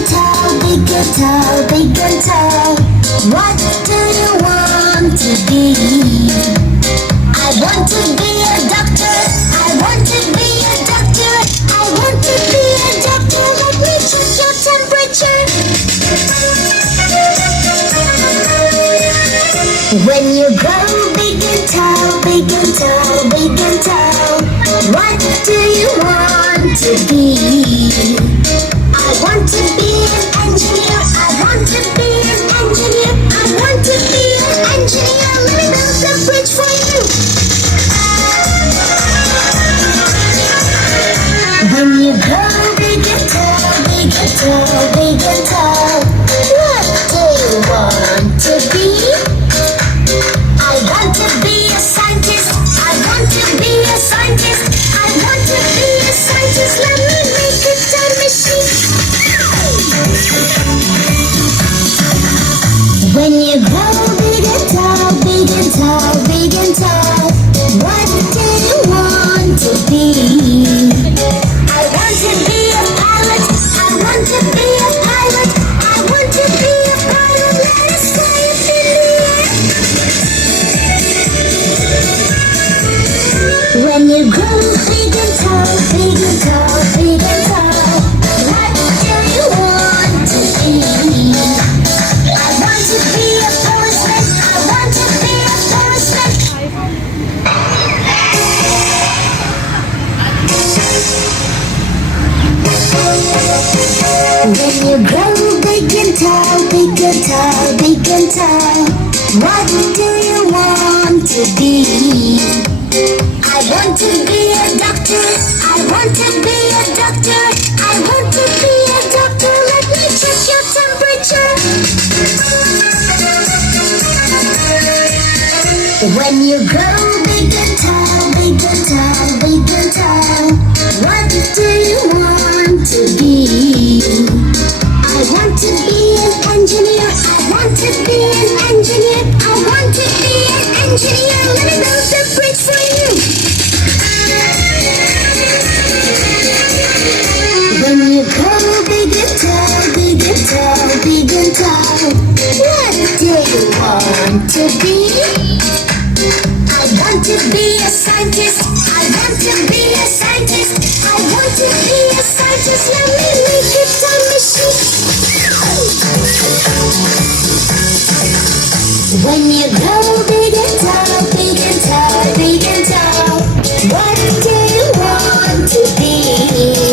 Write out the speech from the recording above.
and tall, big and tall, big and tall. What do you want to be? I want to be a doctor. I want to be a doctor. I want to be a doctor. Let me check your temperature. When you grow big and tall, big and tall, big and tall, what do you want to be? I want to be an engineer. I want to be an engineer. I want to be an engineer. Let me build the bridge for you. When you grow big and tall, big and tall, big and tall, what do you want to be? I want to be a scientist. I want to be a scientist. I want to be a scientist. Let me make a time machine. When you grow big and tall, big and tall, big and tall, what do you want to be? I want to be a pilot. I want to be a pilot. I want to be a pilot. Let us fly up in the air. When you grow big and tall, big and tall, big and tall, what do you want to be? I want to be a policeman. I want to be a policeman. When you grow big and tall, big and tall, big and tall, what do you want to be? I want to be a doctor. I want to be a doctor. I want to be a doctor. Let me check your temperature. When you grow big and tall, big and tall, big and tall, what do you want to be? I want to be an engineer. I want to be an engineer. I want to be an engineer. Let me build the bridge for you. When you grow big and tall, big and tall, big and tall, what do you want to be? I want to be a scientist. I want to be a scientist. I want to be a scientist. Let me make a time machine. When you grow big and tall, big and tall, big and tall, what do you want to be?